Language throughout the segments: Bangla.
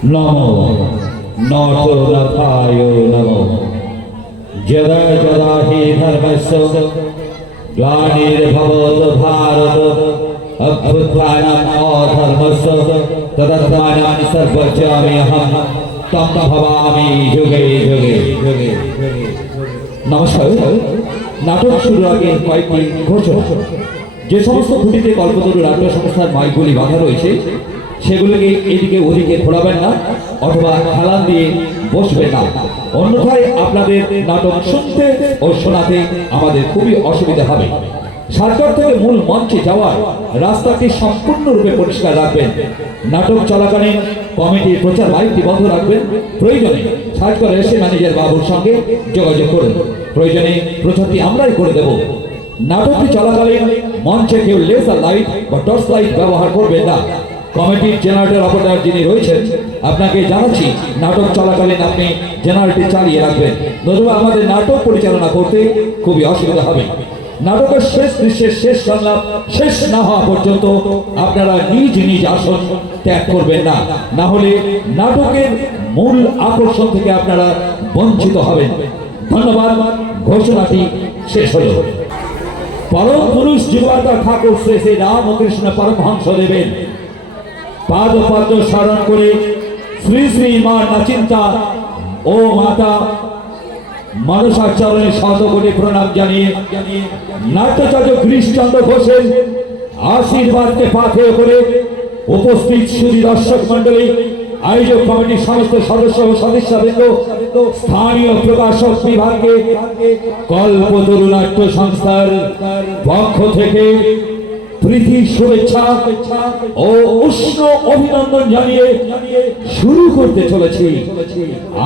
नमो नाथाय नमो। जदा जदा हि धर्मस्य ग्लानिर्भवत् भारत अभ्युत्थानम् अधर्मस्य तदात्मानं सर्वज्ञाम्यहं तं भवामि युगे युगे युगे। नमस्कार। नाटक शुरू आगे कয়েকটি ঘোষণা। যে সমস্ত খুঁটিতে কল্পতরু নাট্য সংস্থার মাইকগুলি বাঁধা রয়েছে সেগুলোকে এদিকে ওদিকে ঘোরাবেন না অথবা হেলান দিয়ে বসবেন না, অন্যথায় আপনাদের নাটক শুনতে ও শোনাতে আমাদের খুবই অসুবিধা হবে। সার্কার থেকে মূল মঞ্চে যাওয়ার রাস্তাটি সম্পূর্ণরূপে পরিষ্কার রাখবেন। নাটক চলাকালীন কমিটির প্রচার মাইকটি বন্ধ রাখবেন। প্রয়োজনে সার্কার এসে ম্যানেজার বাবুর সঙ্গে যোগাযোগ করুন, প্রয়োজনে প্রচারটি আমরাই করে দেব। নাটকটি চলাকালীন মঞ্চে কেউ লেজার লাইট বা টর্চ লাইট ব্যবহার করবেন না। কমিটির জেনারেটর অপারেটর যিনি রয়েছেন আপনাকে জানাচ্ছি নাটক চলাকালীন আপনি জেনারেটর চালিয়ে রাখবেন, নতুবা আমাদের নাটক পরিচালনা করতে খুবই অসুবিধা হবে। নাটকের শেষ দৃশ্যের শেষ সংলাপ শেষ না হওয়া পর্যন্ত আপনারা নিজ নিজ আসন ত্যাগ করবেন না, না হলে নাটকের মূল আকর্ষণ থেকে আপনারা বঞ্চিত হবেন। ধন্যবাদ। ঘোষণাটি শেষ হল। परम पुरुष जीवाता ठाकुर श्री श्री रामकृष्ण परमहंस देवेन पाद पद्म शरण करे श्री श्री मा नाचिंता ओ माता मनसा चरणे शत कोटी प्रणाम जानिए नाट्याचार्य गिरीश चंद्र घोषের आशीर्वादকে पाथे करे उपस्थित सुधी दर्शक मंडली आयोजक कमिटिर समस्त सदस्य और सदस्यबृंद स्थानीय प्रकाशक विभाग के कल्पतरु नाट्य संस्थार पक्ष থেকে প্রীতি শুভেচ্ছা ও উষ্ণ অভিনন্দন জানিয়ে শুরু করতে চলেছি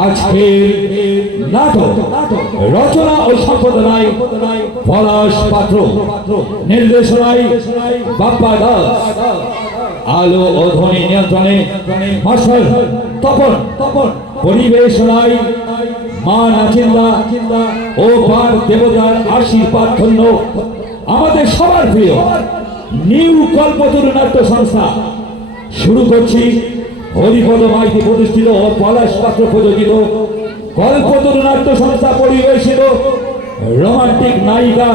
আজকের নাটক। রচনা ও সম্পাদনায় পলাশ পাত্র, নির্দেশনায় বাপ্পা দাস, আলো ও ধ্বনি নিয়ন্ত্রণে মার্শাল তপন, পরিবেশনায় মা নাচিন্দা ও বার দেবতার আশীর্বাদ ধন্য আমাদের সবার প্রিয় নিউ কল্পতরু নাট্য সংস্থা। শুরু করছি হরিপদ মাইতি প্রতিষ্ঠিত ও পলাশ পাত্র প্রযোজিত কল্পতরু নাট্য সংস্থা পরিবেশিত রোমান্টিক নায়িকা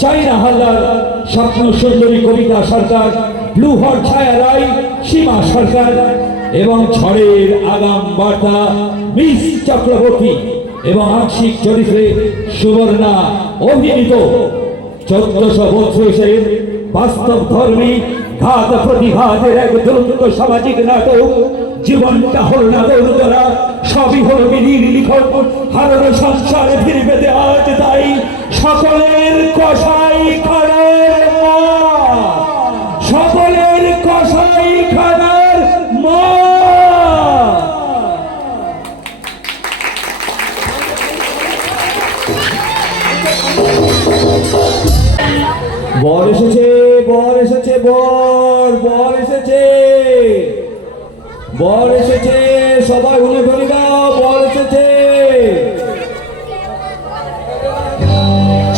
চাইনা হালদার, স্বপ্ন সুন্দরী কবিতা সরকার, ব্লু হার্ট ছায়া রায়, সীমা সরকার এবং ঝড়ের আগাম বার্তা মিস চক্রবর্তী এবং আংশিক চরিত্রে সুবর্ণা অভিনীত 1432 বাস্তব ধর্মী ঘাত প্রতিঘাতের এক দুরন্ত সামাজিক নাটক। জীবনটা হল না দৌড়া, সবই হল বিধির লিখন, হারানো সংসারে ফিরে পেতে আজ তাই সকলের কষাই খানার মা, সকলের কষাই খানার মা। বর এসেছে, বর এসেছে, বর এসেছে, বর এসেছে, সবাই উলে ধরে দাও, বর এসেছে।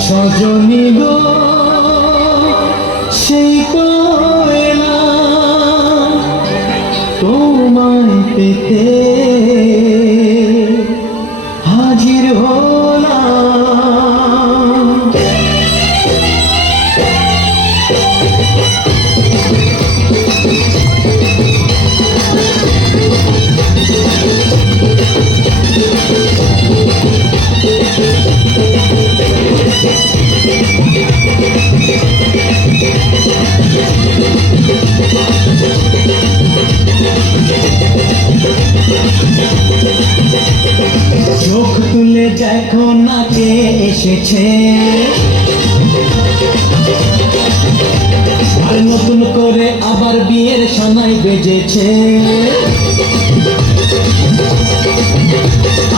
সজনী গো সেই তো এলাম তোমায় পেতে, হাজির হলাম। চোখ তুলে দেখো না কে এসেছে, আর নতুন করে আবার বিয়ের সানাই বেজেছে।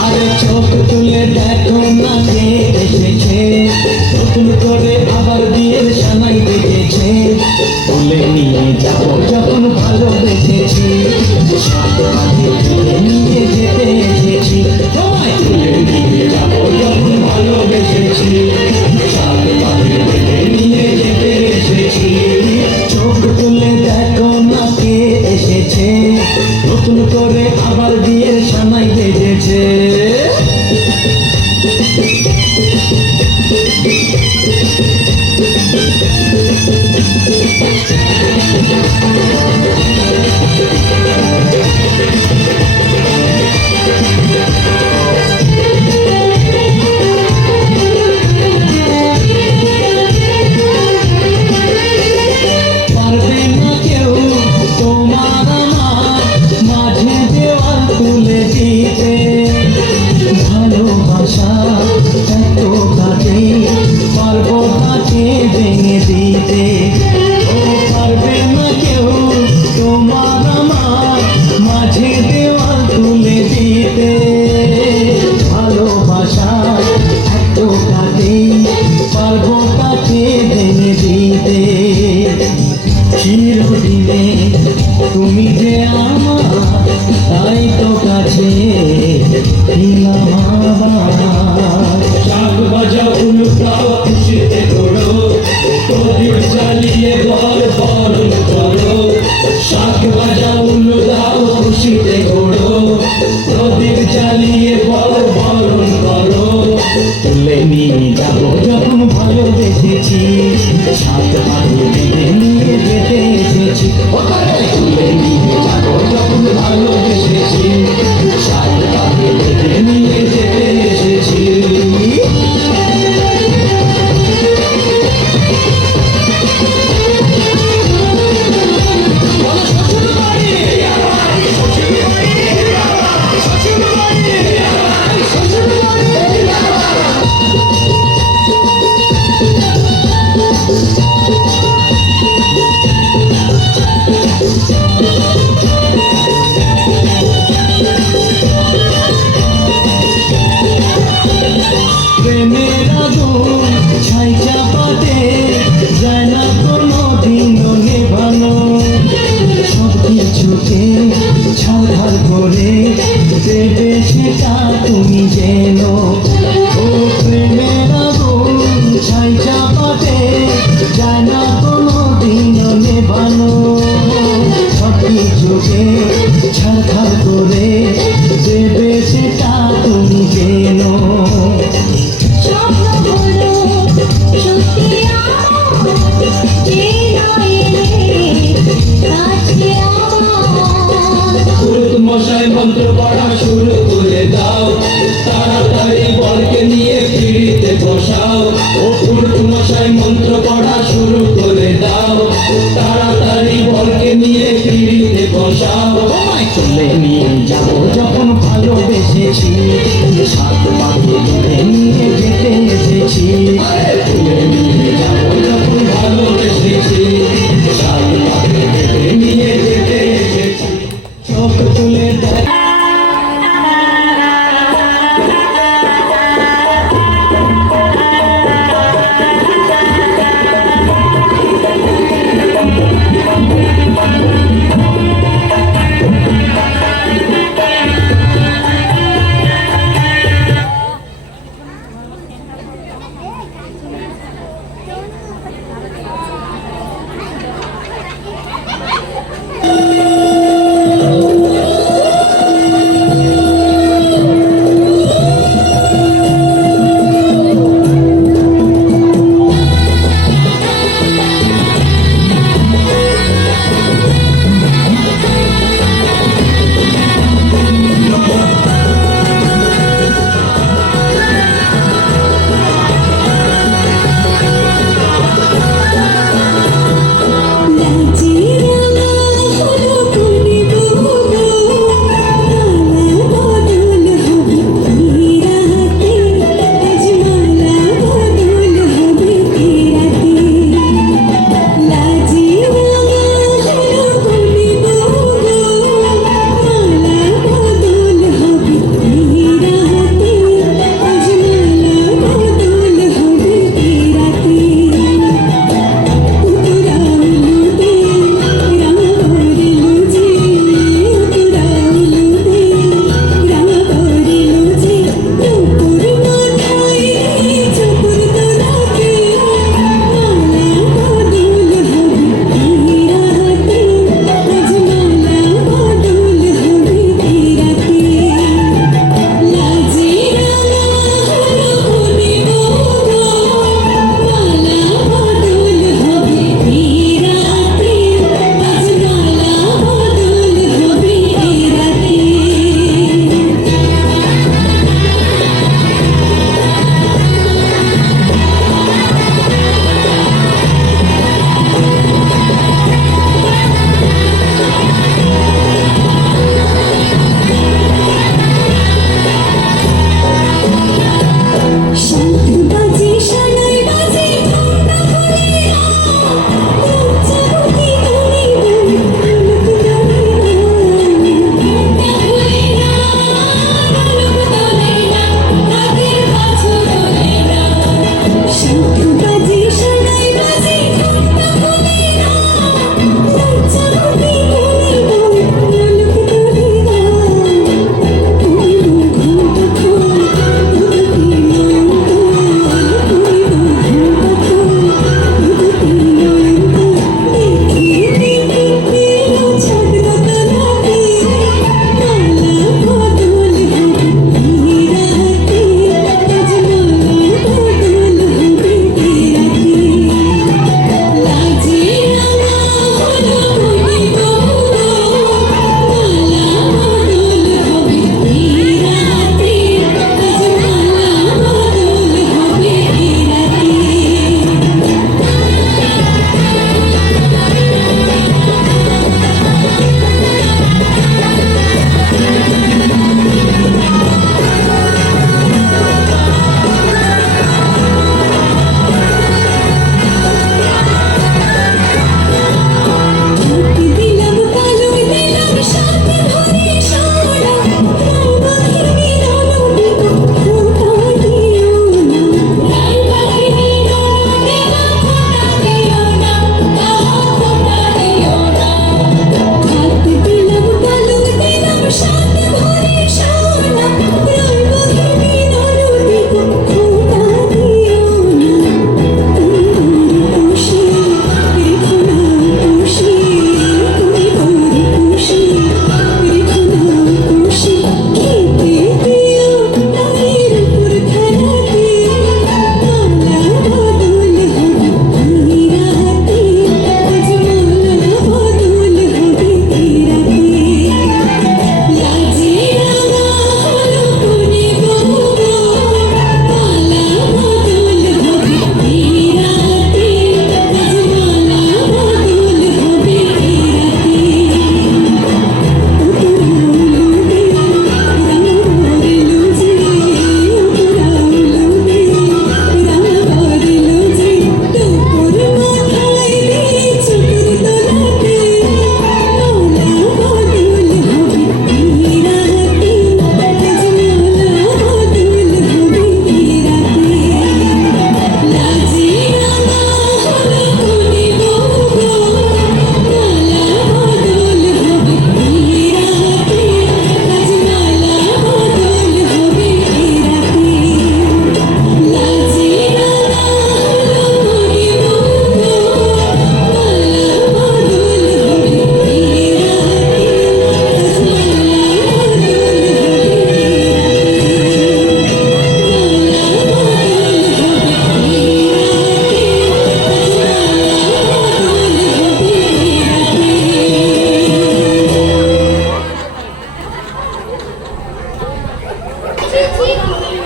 আরে চোখ তুলে দেখো না কে এসেছে, নতুন করে আবার বিয়ের সানাই বেজেছে। তুলে নিয়ে যাবো যখন ভালোবেসেছি, নিয়ে যেতে এসেছি, তোমায় তুলে নিয়ে যাবো যখন ভালোবেসেছি, নিয়ে যেতে এসেছি। চোখ তুলে দেখো না কে এসেছে, নতুন করে আবার বিয়ের সানাই বেজেছে। পারবে না কেউ তোমার আমার মাঝে দেওয়াল তুলে দিতে, ভালোবাসা এত কাছে পারবো তাকে ভেঙে দিতে। ও পারবে না কেউ তোমার আমার মাঝে দেওয়াল তুলে দিতে, ভালোবাসা এত কাছে পারবো তাকে ভেঙে দিতে। চিরদিনে তুমি যে আমার, তাই তো কাছে দিলাম আবার। শাক বাজা উল্টাও খুশিতে ঘোড়ো, প্রদীপ জ্বালিয়ে বল বরণ করো। শাক বাজা উল্টাও খুশিতে ঘোড়ো, প্রদীপ জ্বালিয়ে বল বরণ করো। তুলে নিয়ে যাবো যখন ভালোবেসেছি, সাত পায়ে বেঁধে নিয়ে যেতে এসেছি। তুলে নিয়ে যাবো যখন ভালোবেসেছি, সাত পায়ে বেঁধে নিয়ে যেতে এসেছি। প্রেমের আগুন ছাই চাপাতে যায় না কোনো দিনও নেভানো, সব কিছুকে ছাড়খাড় করে দেবে সেটা তুমি যেন। ও প্রেমের আগুন ছাই চাপাতে যায় না কোনো দিনও নেভানো, সব কিছুকে ছাড়খাড় করে দেবে সেটা তুমি যেন। পুরুত মশাই মন্ত্র পড়া শুরু করে দাও, তাড়াতাড়ি বরকে নিয়ে পিড়িতে বসাও। ও পুরুত মশাই মন্ত্র পড়া শুরু করে দাও, তাড়াতাড়ি বরকে নিয়ে পিড়িতে বসাও। তুলে নিয়ে যাবো যখন ভালোবেসেছি, সাত পাকে ধরে নিয়ে যেতে এসেছি। তুলে নিয়ে যাবো যখন ভালোবেসেছি, সাত পাকে ধরে নিয়ে যেতে এসেছি। চোখ তুলে দেখ।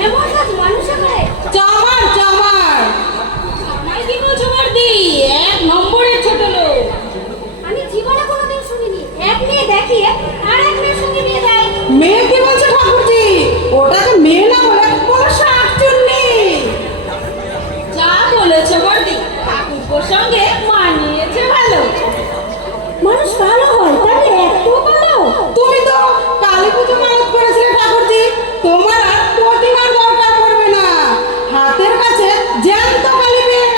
এমন কাজ মানুষে করে? চামার চামার। আমার কি বলছো বর্দি? এক নম্বরের ছোট লোক। আমি জীবনে কোনোদিন শুনিনি এক মেয়ে দেখিয়ে আর এক মেয়ের সঙ্গে নিয়ে যায়। মেয়ে কি বলছে ঠাকুরজি? ওটাকে মেয়ে না বলে কোনো শাকচুন্নি। যা বলেছো বর্দি, ঠাকুরপোর সঙ্গে মানিয়েছে ভালো। মানুষ ভালো হয় তাহলে এত ভালো? তুমি তো কালী পুজো মানত করেছিলে ঠাকুরজি, তোমার আর প্রতিমার দরকার পড়বে না। হাতের কাছে জ্যান্ত কালী মেয়ে।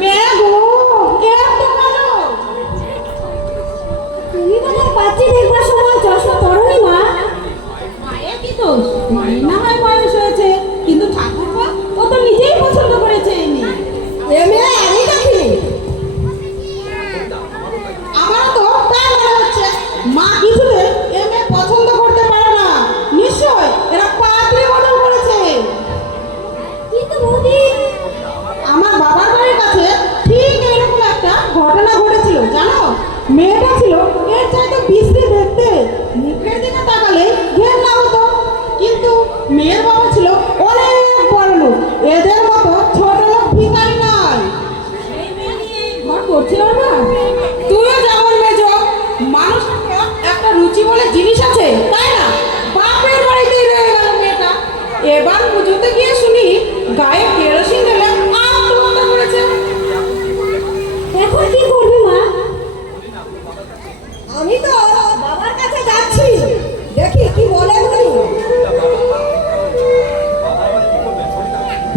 মেয়ে গো, এত ভালো। তুমি বোধহয় পাচ্ছি দেখবার সময় চশমা পরনি মা। মায়ের কি দোষ? মায়ের না হয় বয়স হয়েছে, কিন্তু ঠাকুরপো ও তো নিজেই পছন্দ করেছে এই মেয়ে। এ মেয়ে আমি দেখিনি। আমারও তো তাই মনে হচ্ছে। মা কিছুতে এ মেয়ে পছন্দ করতে পারে না। নিশ্চয় এরা পাত্রী বদল করেছে। কিন্তু বৌদি, আমার বাবার বাড়ির কাছে ঠিক এরকম একটা ঘটনা ঘটেছিল জানো। মেয়েটা ছিল এর চাইতে বিশ্রী দেখতে, মুখের দিকে তাকালে ঘেন্না হতো। কিন্তু মেয়ের বাবা ছিল অনেক বড় লোক, এদের মতো ছোট লোক ভিখারি নয়। এই মেয়ে নিয়ে ঘর করছিল না। তুইও যেমন মেজো, মানুষের তো একটা রুচি বলে জিনিস আছে তাই না? বাপের বাড়িতেই রয়ে গেল মেয়েটা। এবার পুজোতে গিয়ে শুনি গায়ে কেরোসিন ঢেলে আত্মহত্যা করেছে। এখন কি করবি মা? আমি তো বাবার কাছে যাচ্ছি, দেখি কি বলে উনি।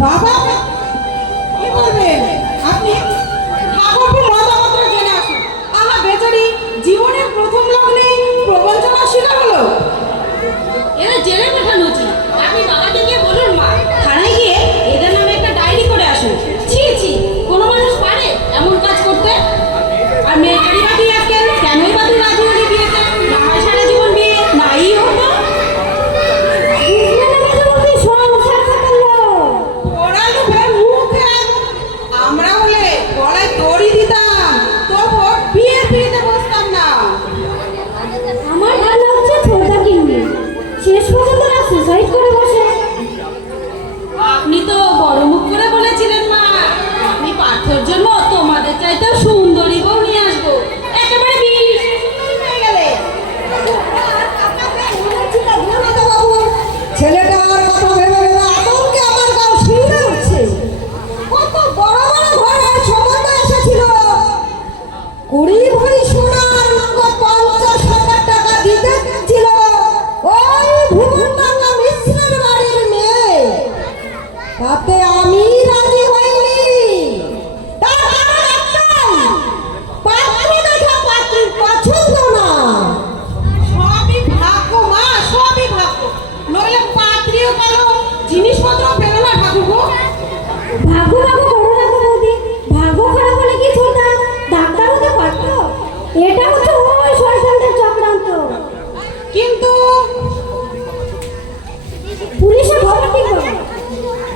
বাবা কি করবেন আপনি? ঠাকুরপুর মতামতটা জেনে আসুন। আমার বেচারি জীবনের প্রথম লগ্নে প্রবঞ্চনার শিকার হলো। এরা জেলে পাঠানো উচিত। আপনি বাবাকে গিয়ে বলুন মা, থানায় গিয়ে এদের নামে একটা ডায়েরি করে আসুন। ছি ছি, কোনো মানুষ পারে এমন কাজ করতে? আর মেয়েটারই বা কি আজকাল? কেনই বা তুই রাজি হলি বিয়েতে? না হয় সারা জীবন বিয়ে নাই হতো। ওরা লোভে মুখে আগুন। আমরা হলে গলায় দড়ি দিতাম, তবুও বিয়ের পিড়িতে বসতাম না। আমার ভালো হচ্ছে ছোটদা কিনবি, শেষ পর্যন্ত না সুসাইড করে বসে। আপনি তো বড় মুখ করে বলেছিলেন মা, আপনি পার্থর জন্য তোমাদের চাইতেও সুন্দরী বউ নিয়ে আসবো। একেবারে বিষ হয়ে গেলে। ছেলেটার কথা ভেবে ভেবে আতঙ্কে আমার গাও শিউরে উঠছে। কত বড় বড় ঘরে সম্বন্ধ এসেছিল। 20 ভরি সোনার নগদ 50,000 টাকা দিতে ছিল ওই ভুবনডাঙ্গা মিশ্রের বাড়ির মেয়ে। তাতে আমি রাজি হইনি। তার কারণ একটাই, পাত্রী দেখা পাত্রীর পছন্দ না। সবই ভাগ্য মা, সবই ভাগ্য। নইলে পাত্রীও পেলো, জিনিসপত্র পেলো না ঠাকুরপো। ভাগ্য ভাগ্য করো না তো বৌদি, ভাগ্য খারাপ হলে কি ছোটদা ডাক্তার হতে পারতো? এটা হচ্ছে ওই শয়তানদের চক্রান্ত। কিন্তু পুলিশে খবর দিই করো,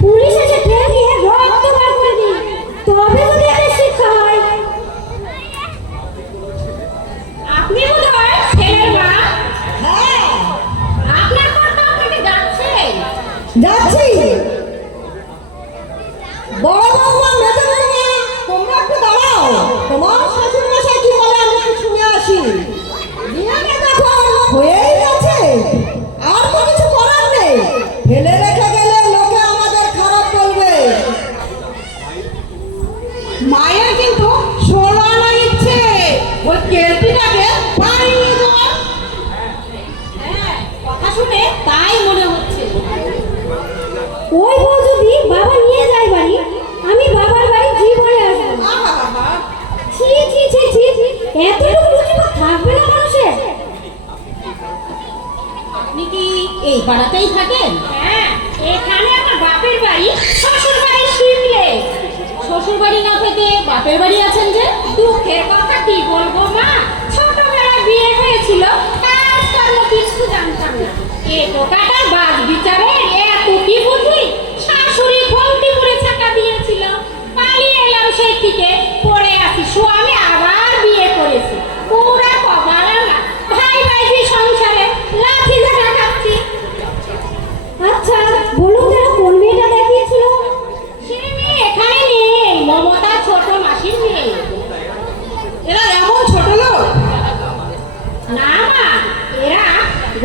পুলিশ এসে ট্রেন দিয়ে রক্ত বার করে দিই, তবে যদি এদের শিক্ষা হয়। আপনি বোধহয় ছেলের মা। হ্যাঁ, আপনার কথা আপনাকে ডাকছে। যাচ্ছি। বড় বৌমা, মেজো বৌমা, তোমরা একটু দাঁড়াও। তোমার শ্বশুর মশাই কি বলে আমি একটু শুনে আসি। বিয়েটা যখন হয়েই গেছে, আর তো কিছু করার নেই। ফেলে রেখে গেলে লোকে আমাদের খারাপ বলবে। মায়ের কিন্তু 16 আনা ইচ্ছে, ওই কেলটিটাকে বাড়ি নিয়ে যাওয়ার। হ্যাঁ, কথা শুনে তাই মনে হচ্ছে। ওই বউ যদি বাবা নিয়ে যায় বাড়ি, আমি বাবার বাড়ি জীবনে আসবো। আহা, ছি ছি ছি ছি ছি, এতটুকু রুচিবোধ থাকবে না মানুষের? আপনি কি এই পাড়াতেই থাকেন? হ্যাঁ, এখানে আমার বাপের বাড়ি, শ্বশুর বাড়ি শিমলে। শ্বশুর বাড়ি না থেকে বাপের বাড়ি আছেন যে? দুঃখের কথা কি বলবো মা, ছোটবেলায় বিয়ে হয়েছিল, কাজকর্ম কিছু জানতাম না। এ টোকাটার বাদ বিচারে এত কি বুঝি? শাশুড়ি ভর্তি করে ছাকা দিয়েছিল, পালিয়ে এলাম সেই থেকে, পড়ে আছি স্বামী আবার বিয়ে করেছে। পুরা কপাল না, ভাই ভাই সংসারে লাঠি ঝাঁটা খাচ্ছি। আচ্ছা বলুন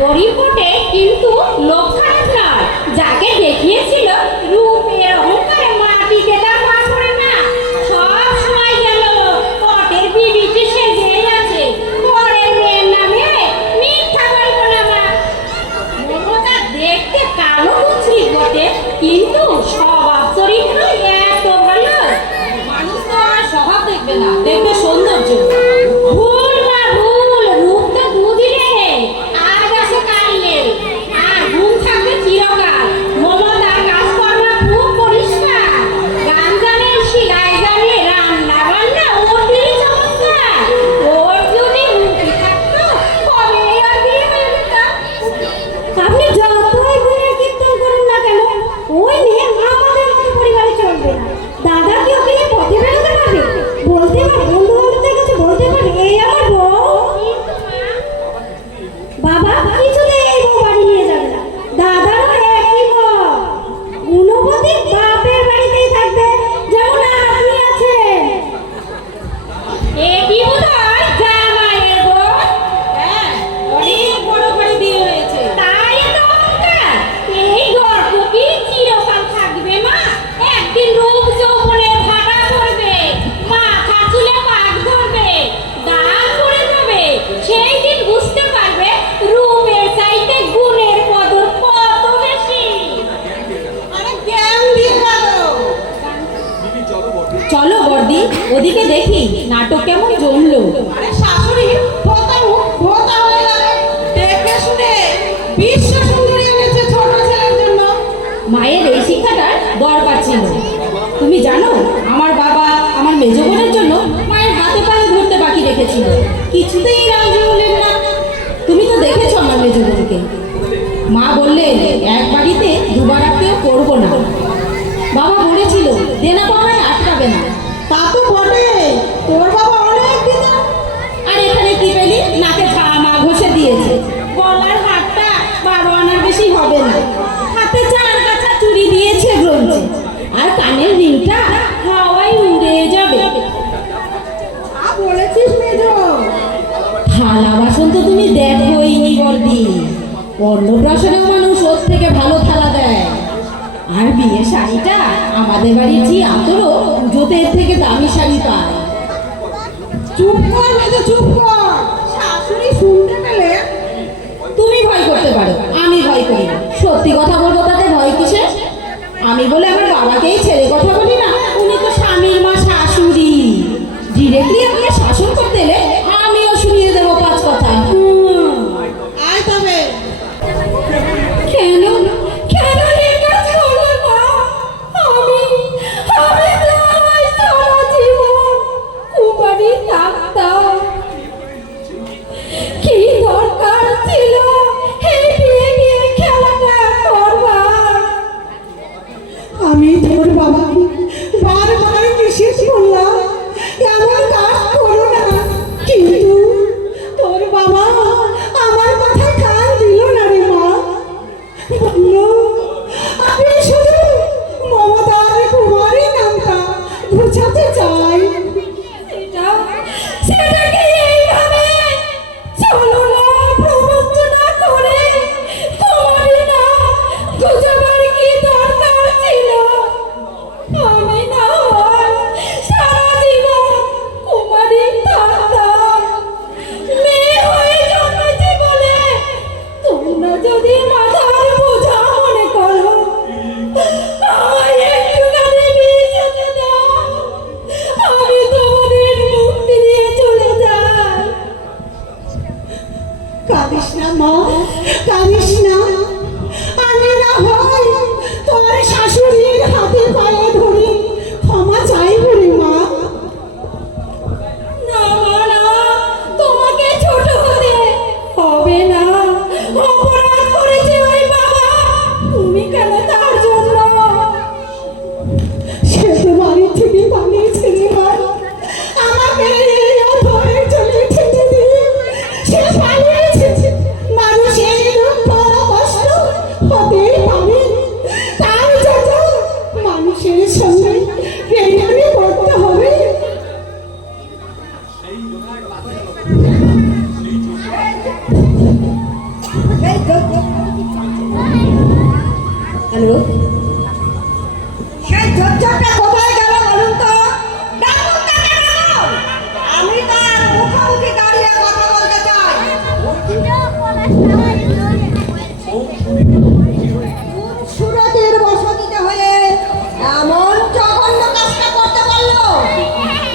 গরিব বটে কিন্তু লোক খারাপ নয়। যাকে দেখিয়েছিল রূপের অহংকারে মাটিতে তার পা পড়ে না। সব সময় গেল পটের বিবিটি সেজেই আছে। পরের মেয়ের নামে মিথ্যা বলবো না মা। মমতা দেখতে কালো কুচি বটে কিন্তু স্বভাব চরিত্র এত ভালো। মানুষ তো আর স্বভাব দেখবে না, দেখবে সৌন্দর্য। ভুল মা ভুল, রূপ তো দুদিনে, আজ আছে কাল নেই। আর ঘুম থাকবে চিরকাল। মমতার কাজকর্ম খুব পরিষ্কার। গান জানে, সেলাই জানে, রান্না বান্না অতি চমৎকার। ওর যদি রূপই থাকতো কবে আর বিয়ে হয়ে যেত। আপনি যতই গুণের কীর্তন করেন না কেন, ওই মেয়ে আমাদের মতো পরিবারে চলবে না। দাদা কি ওকে নিয়ে পথে বেরোতে পারবে? বলতে পারবে, বন্ধু বান্ধবদের কাছে বলতে পারবে এই আমার বউ? বাবা কিছুতেই এই বউ বাড়ি নিয়ে যাবে না। দাদারও একই মত, গুণবতী বাপের বাড়িতেই থাকবে যেমন আপনি আছেন। এ কি বোধহয় জামাইয়ের বউ? হ্যাঁ, অনেক বড় করে বিয়ে হয়েছে। তাই তো অহংকার। এই গর্ব কি চিরকাল থাকবে মা? একদিন রূপ যৌবনের ভাটা পড়বে, মাথা চুলে পাক ধরবে, দাগ পড়ে যাবে। সেই দিন বুঝতে পারবে রূপের চাইতে গুণের কদর কত বেশি। আরে জ্ঞান দিয়ে গেল। চলো বর্দি, ওদিকে দেখি নাটক কেমন জমলো। আরে শাশুড়ি ভোতা হয়ে যাবে। দেখে শুনে বিশ্ব সুন্দরী এনেছে ছোট ছেলের জন্য। মায়ের এই শিক্ষাটার দরকার ছিল। তুমি জানো আমার বাবা আমার মেজ বোনের জন্য মায়ের হাতে পায়ে ধরতে বাকি রেখেছিল, কিছুতেই রাজি হলেন না। তুমি তো দেখেছো আমার মেজ বোনকে। মা বললেন এক বাড়িতে দুবার কেউ করবো না। বাবা বলেছিল দেনা পাওয়ায় আটকাবে না। তা তো বটে, তোর বাবা অনেক দিন। আর এখানে কি পেলি? নাকে মা ঘষে দিয়েছে। গলার হারটা 12 আনার বেশি হবে না। হাতে 4 কাছা চুড়ি দিয়েছে ব্রোঞ্জে। আর কানের রিংটা হাওয়ায় উড়ে যাবে। বলেছিস মেজো? থালা বাসন তো তুমি দেখোই নি বর্দি। অন্নপ্রাশনেও মানুষ ওর থেকে ভালো থালা দেয়। আর বিয়ে শাড়িটা আমাদের বাড়ির ঝি আতরও পুজোতে এর থেকে দামি শাড়ি পায়। চুপ কর মেজো, চুপ কর। শাশুড়ি শুনতে পেলে তুমি ভয় করতে পারো, আমি ভয় করি না। সত্যি কথা বলবো তাতে ভয় কিসের? আমি বলে আমার বাবাকেই ছেড়ে কথা বলি না। উনি তো স্বামীর মা, শাশুড়ি। ডিরেক্টলি আমাকে শাসন করতে এলে আমিও শুনিয়ে দেবো 5 কথা। আয় তবে। কেন কেন এই কাজ করলে মা? আমি চাই সারা জীবন কুমারী থাকতাম। কি দরকার ছিল এই বিয়ে খেলাটা করবার? আমি তোর বাবাকে বারবার নিষেধ করলাম এমন কাজ করো না, কিন্তু তোর বাবা আমার কথা কান দিল না রে মা। বলল আমি শুধু মমতার কুমারী নামটা বুঝাতে চাই। সেটাকে এইভাবে চলো না প্রবঞ্চনা করে কুমারী না বুঝাবার কি দরকার ছিল? আমি না হয় সারা জীবন কুমারী থাকতাম। মেয়ে হয়ে জন্মেছি বলে তোমরা যদি মাথার বোঝা মনে করো, আমায় একটুখানি বিষ হতে দাও। আমি তোমাদের মুক্তি দিয়ে চলে যাই। কাঁদিস না মা, কাঁদিস না। আমি না হয় তোর শাশুড়ির হাতে পায়ে ধরে ক্ষমা চাইব রে মা। না না, তোমাকে ছোট হতে হবে না। অপরাধ করেছে ওই বাবা, তুমি কেন তার জন্য? সে তো বাড়ি থেকে পালিয়েছে রে মা। আমাকে এই অথরের জন্য ঠেকে দিয়ে সে পালিয়েছে। মানুষের দুঃখ এই তো হ্যালো সেই জোচ্চটা কোথায় গেল বলুন তো? ডাকুন তাকে, ডাকুন। আমি তার মুখোমুখি দাঁড়িয়ে কথা বলতে চাই। সুরতের বসতিতে হয়ে এমন জঘন্য কাজটা করতে পারলো?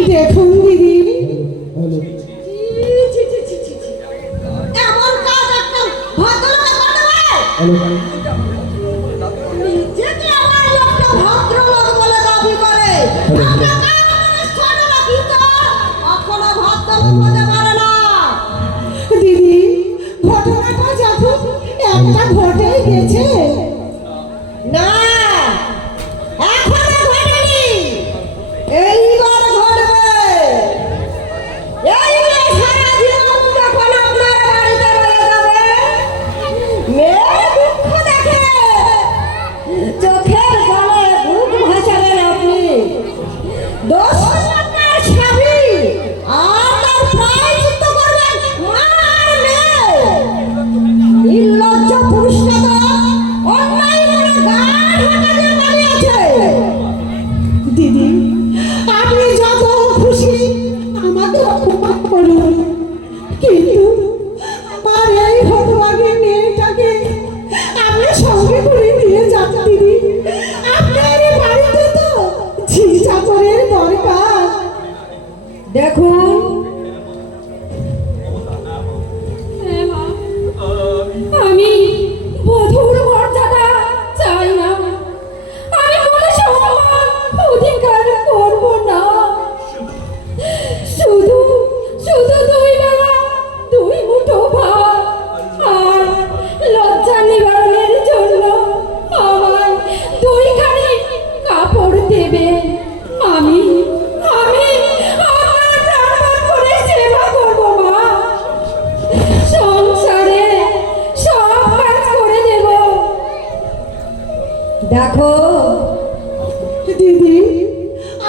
দেখুন দিদি, ছি, ছি, ছি, ছি, ছি। এমন কাজ একটা ভদ্রলোকে করতে পারে? নিজেকে আমার লোকটা ভদ্রলোক বলে দাবি করে। আমরা কাজ ছোট রাখি তো, কখনো ভদ্রলোক হতে পারে না। দিদি ঘটনাটা যখন একটা ঘটেই গেছে, না, এখনো ঘটেনি, এইবার ঘটবে। এই যে সারা জীবন যখন আপনার বাড়িতে রয়ে যাবে, মেয়ের দুঃখ দেখে চোখের জলে বুক ভাসাবেন আপনি। দোষ আপনার স্বামী, আর তার প্রায়শ্চিত্ত করবেন মা আর মেয়ে। নির্লজ্জ পুরুষটা তো অন্যায় করে গা ঢাকা দিয়ে দাঁড়িয়েছে। দিদি আপনি যত খুশি আমাকে অপমান করুন, কিন্তু আমার এই হতভাগী মেয়েটাকে আপনি সঙ্গে করে নিয়ে যান দিদি। আপনার এই বাড়িতে তো ঝি চাকরের দরকার। দেখুন, হ্যাঁ মা, আমি বধূর মর্যাদা চাই না, আমি কোনো সম্মান অধিকার করব না। শুধু শুধু দুই বেলা দুই মুঠো ভাত আর লজ্জা নিবারণের জন্য আমার দুইখানি কাপড় দেবে। আমি আমি আমার প্রাণ করে সেবা করব মা। সংসারে সব কাজ করে দেব। দেখো দিদি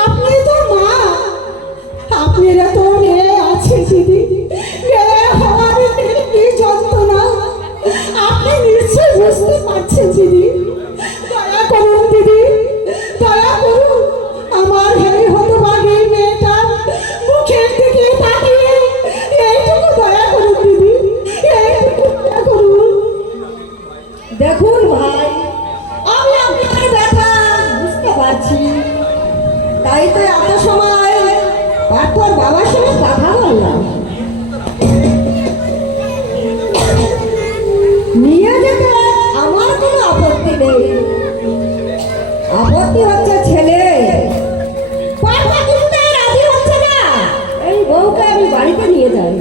আপনি তো মা, আপনারা তো মেয়ে আছে দিদি, মেয়ে হওয়ার কি যন্ত্রণা আপনি নিশ্চয় বুঝতে পারছেন দিদি। দয়া করুন দিদি, দয়া করুন, আমার এই হতভাগী মেয়েটার মুখের দিকে তাকিয়ে এইটুকু দয়া করুন দিদি, এইটুকু দয়া করুন। দেখুন ভাই, আমি আপনার ব্যথা বুঝতে পারছি, তাই তো এত সময় তারপর বাবার সঙ্গে কথা বললাম। নিয়ে যেতে আমার কোনো আপত্তি নেই, আপত্তি হচ্ছে ছেলে পাঠা কিছুতেই রাজি হচ্ছে না। এই বউকে আমি বাড়িতে নিয়ে যাই,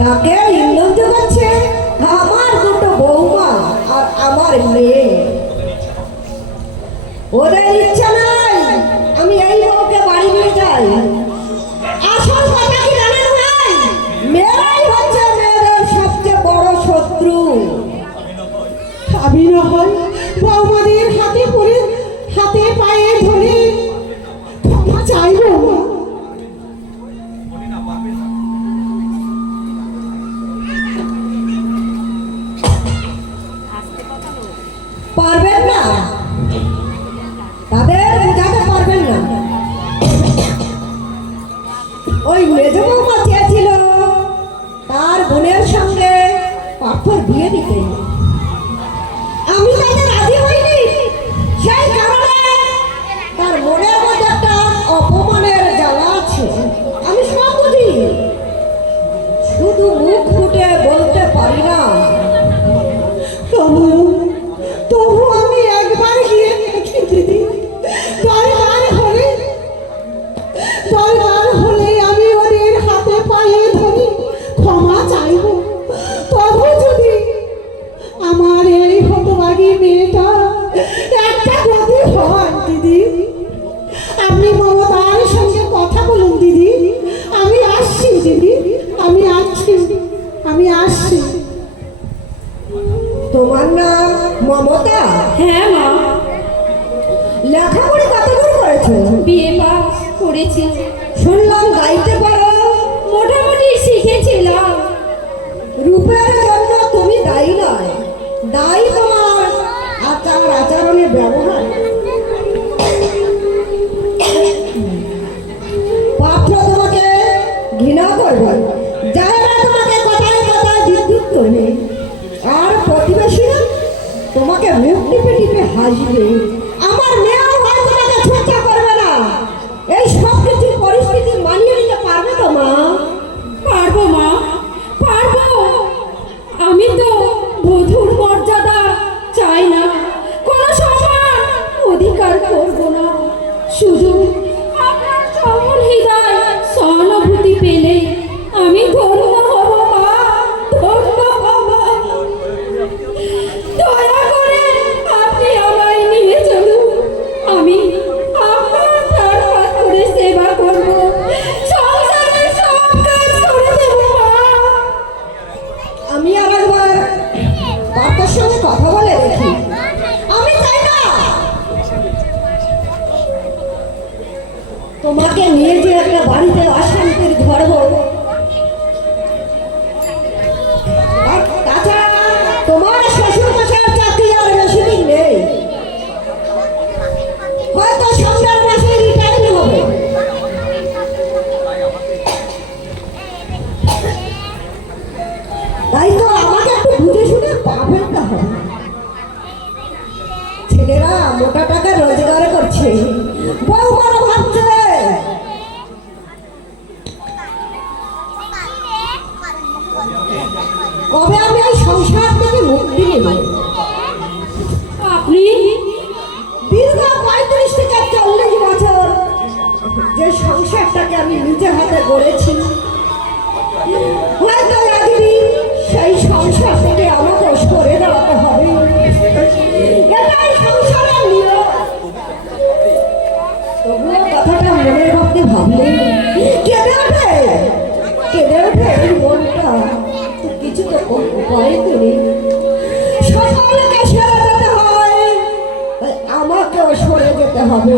তাকে ইংলণ্ড করছে আমার দুটো বৌমা আর আমার মেয়ে। ওদের ইচ্ছা নাই আমি এই বউকে বাড়ি নিয়ে যাই। আসল কথা কি জানেন ভাই? মেয়েরাই হচ্ছে মেয়েদের সবচেয়ে বড় শত্রু। আমি না হয় বৌমাদের হাতে পড়ে হাতে পায়ে ধরে ক্ষমা চাইব মা। পারবেন না, তাদের বোঝাতে পারবেন না। ওই মেজ বৌমা চেয়েছিল তার বোনের সঙ্গে পার্থর বিয়ে দিতে, আমি তাতে রাজি হইনি। সেই কারণে তার মনের মধ্যে একটা অপমানের জ্বালা আছে, আমি সব বুঝি, শুধু মুখ ফুটে বলতে পারি না। তবু তবু আমি একবার গিয়ে দেখি দিদি, দরকার হলে আমি ওদের হাতে পায়ে ধরে ক্ষমা চাইব। তবু যদি আমার এই হতভাগী মেয়েটা একটা গতি হয় দিদি, আপনি মমতার সঙ্গে কথা বলুন দিদি। আমি আসছি দিদি, আমি আসছি। তোমার নাম মমতা? হ্যাঁ মা, লেখাপড়া কতদূর করেছো? বিয়ে পাস করেছি, শুনলাম গাইতে পারো। মোটামুটি তাই তোমার আচার আচরণের ব্যবহার। পাত্র তোমাকে ঘৃণা করবে, যারা তোমাকে কথায় কথায় বিদ্যুৎ করবে, আর প্রতিবেশীরা তোমাকে মুখ টিপে টিপে হাসবে। আমার মেয়েও হয় তোমাকে চর্চা করবে না। এই সব কিছু পরিস্থিতি মানিয়ে নিতে পারবে তো মা? পারবো মা, পারবো। আমি তো বধূর মর্যাদা চাই না, কোনো সম্মান অধিকার করবো না। শুধু আপনার সরল হৃদয় সহানুভূতি পেলে আমি ধন্য হব মা, ধন্য হব। দয়া করে আপনি আমায় নিয়ে চলুন, আমি আপনার প্রাণ পাত করে সেবা করব, সংসারের সব কাজ করে দেব মা। আমি আরেকবার বাবার সঙ্গে কথা বলে দেখি। আমি চাই না তোমাকে নিয়ে যে একটা বাড়িতে অশান্তির ধর্ম। আর তাছাড়া তোমার শ্বশুর মশাইয়ের চাকরি আর বেশি দিন নেই, হয়তো সামনের মাসে রিটায়ার হবে। তাই তো আমাকে একটু বুঝে শুনে পা ফেলতে হবে। ছেলেরা মোটা টাকা রোজগার করছে, বউ বড় ভাবছে। কবে আমি এই সংসার থেকে মুক্তি নেব? আপনি দীর্ঘ 35 থেকে 40 বছর যে সংসারটাকে আমি নিজের হাতে গড়েছি, হয়তো একদিন সেই সংসার থেকে আমাকে সরে দাঁড়াতে হবে। এটাই সংসারের নিয়ম। তবুও কথাটা মনের মধ্যে ভাবলে কেঁদে ওঠে, কেঁদে ওঠে এই মনটা। তো কিছু তো উপায় তো নেই, সকলকে সরে যেতে হয়, তাই আমাকেও সরে যেতে হবে,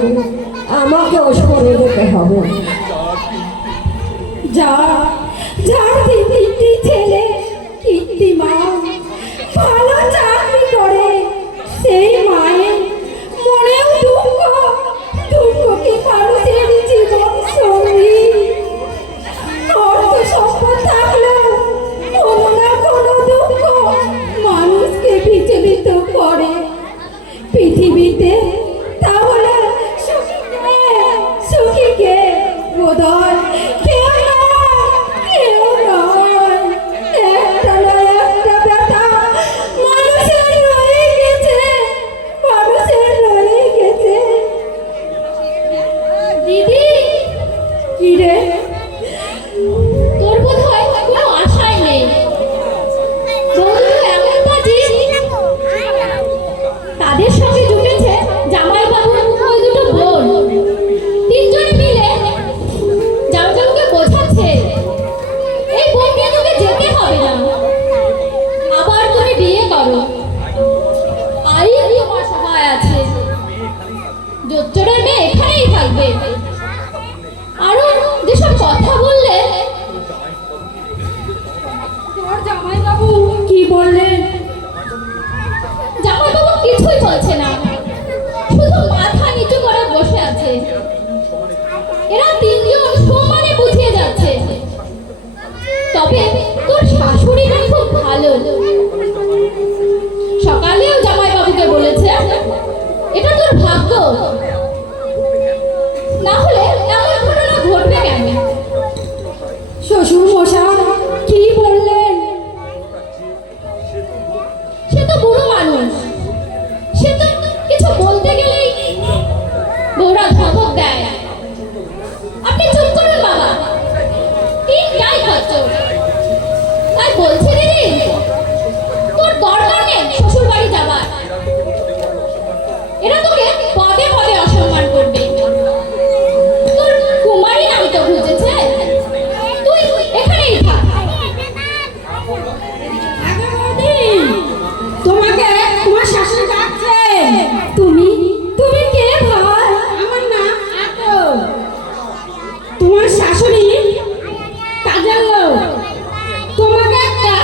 আমাকেও সরে যেতে হবে। যার তিনটি ছেলে কীর্তিমান ভালো চাকরি করে, সেই মায়ের মনেও দুঃখ, দুঃখ কি মানুষের জীবন সঙ্গী। অর্থ সম্পদ থাকলেও কোনো না কোনো দুঃখ মানুষকে বিচলিত করে পৃথিবীতে। তাহলে সুখীকে বোধহয় কেউ নয়, একটা না একটা ব্যথা মানুষের রয়ে গেছে, মানুষের রয়ে গেছে। দিদি, কি রে? তোর বোধ হয় কোনো আশাই নেই। বন্ধু এমন কাজে তাদের সঙ্গে জুটেছে জামাইবাবুর ওই দুটো বোন। তিনজনে মিলে জামাইবাবুকে বোঝাচ্ছে এই বোনকে তোকে যেতে হবে না, আবার তুমি বিয়ে করো। আইন তোমার সহায় আছে, জোচ্চরের মেয়ে এখানেই থাকবে। আরো যেসব কথা বললে, তোর জামাইবাবু কি বললেন? জামাইবাবু কিছুই বলছে না, শুধু মাথা নিচু করে বসে আছে। এরা তিনজন সমানে বুঝিয়ে যাচ্ছে। তবে তোর শাশুড়িটা খুব ভালো। সকালেও জামাইবাবুকে বলেছে এটা তোর ভাগ্য, না হলে এমন ঘটনা ঘটবে কেন? শ্বশুর মশাই কি বললেন? সে তো বুড়ো মানুষ, সে তো কিছু বলতে গেলেই বউরা ধমক দেয়। আপনি চুপ করুন বাবা, তিনটাই খরচ। তাই বলছি দিদি, তোর দরকার নেই শ্বশুর বাড়ি যাবার। এরা তোকে পদে পদে অসম্মান করবে। তোর কুমারী নাম তো বুঝেছে, তুই এখানেই থাক। তোমাকে তোমার শাশুড়ি ডাকছে। তুমি তুমি কে ভাই? আমার নাম আতো। তোমার শাশুড়ি কাজের লোক, তোমাকে একটা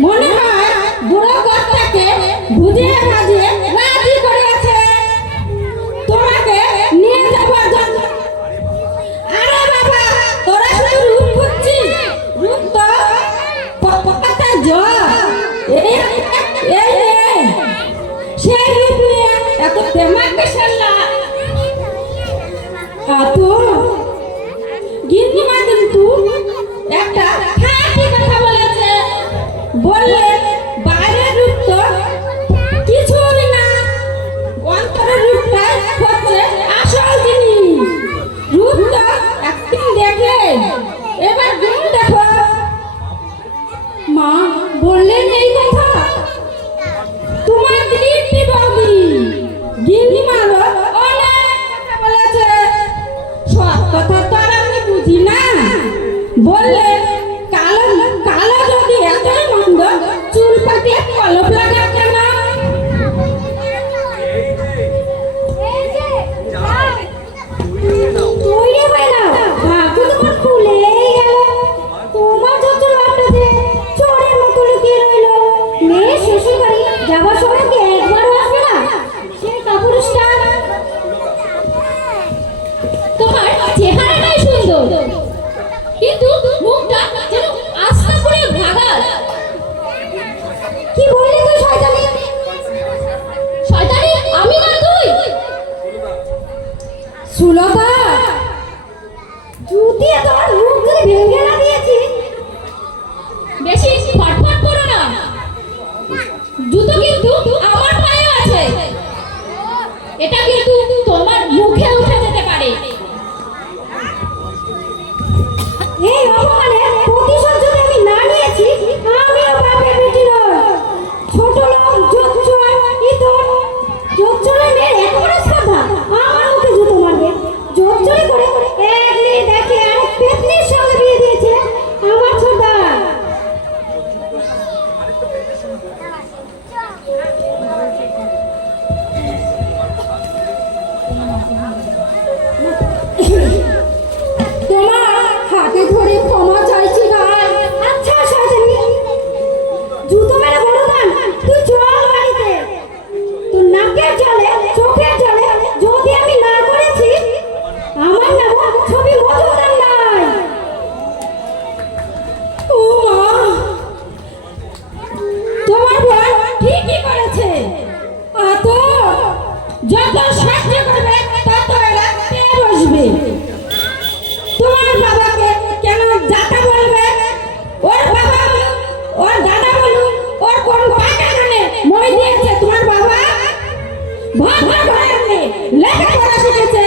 মনে হয় বুড়ো কর্তাকে বুঝিয়ে বাজিয়ে রাজি করিয়েছে তোমাকে নিয়ে যাবার জন্য। আরে বাবা, তোরা শুধু রূপ খুঁজছিস, রূপ তো পাতার জল। এই সেই রূপ নিয়ে এত দেমাকে সাল্লা তো গিন্নিমা কিন্তু একটা খাঁটি কথা বলেছে, বললে বাইরের রূপ তো কিছুই না, অন্তরের রূপটাই হচ্ছে আসল জিনিস। রূপ তো একদিন দেখলে এবার গুণ দেখো। মা বললেন এই কথা, তোমার দীপ্তি বৌদি গিন্নিমারও অনেক কথা বলেছে, সব কথা তো আর আমি বুঝি না। বললে কালো কালো যদি এতই মন্দ, চুল পাতিয়ে কলপ লাগাতে না। তৈরি হয়ে নাও, ভাগ্য তোমার খুলেই গেল। তোমার শ্বশুর বাড়িটা যে চোরের মতো লুকিয়ে রইল। মেয়ে শ্বশুর বাড়ি যাবার সময় কি একবারও আসবে না সেই কাপুরুষটা? তোমার চেহারাটাই সুন্দর, কিন্তু মুখটা যেন আস্তা করে ভাগাল। কি বললি তুই শয়তানি? শয়তানি আমি না তুই? সুলতা, জুতিয়ে তোর মুখ যদি ভেঙে না দিয়েছি। বেশি ফটফট করো না, জুতো কিন্তু আমার পায়ে আছে, এটা কিন্তু তোমার মুখে উঠে যেতে পারে। এই অপমানের প্রতিশোধ যদি আমি না নিয়েছি, আমিও বাপের বেটি নই। ছোট লোক জোচ্চর ইতর, জোচ্চরের মেয়ের এত বড় স্পর্ধা আমার মুখে জুতো মারবে। জোচ্চরি করে এক মেয়ে দেখে আরেক পেতনির সঙ্গে বিয়ে দিয়েছে আমার ছোটদা। তোমার হাতে ধরে ক্ষমা চাইছি ভাই। আচ্ছা শয়তানি, জুতো মেরে বড় গান, তুই চল বাড়িতে। তোর নাকের জলে চোখের জলে যদি আমি না করেছি, আমার নাম ছবি মজুমদার নাই। ও মা, তোমার বোন ঠিকই করেছে। তো যত সাহায্য করবে তত এরা পেয়ে বসবে। তোমার বাবাকে কেন যাতা বলবে? ওর বাবা বলুন, ওর দাদা বলুন, ওর কোন পাকা জানে মই দিয়েছে তোমার বাবা? ভদ্র ঘরের মেয়ে, লেখাপড়া শিখেছে,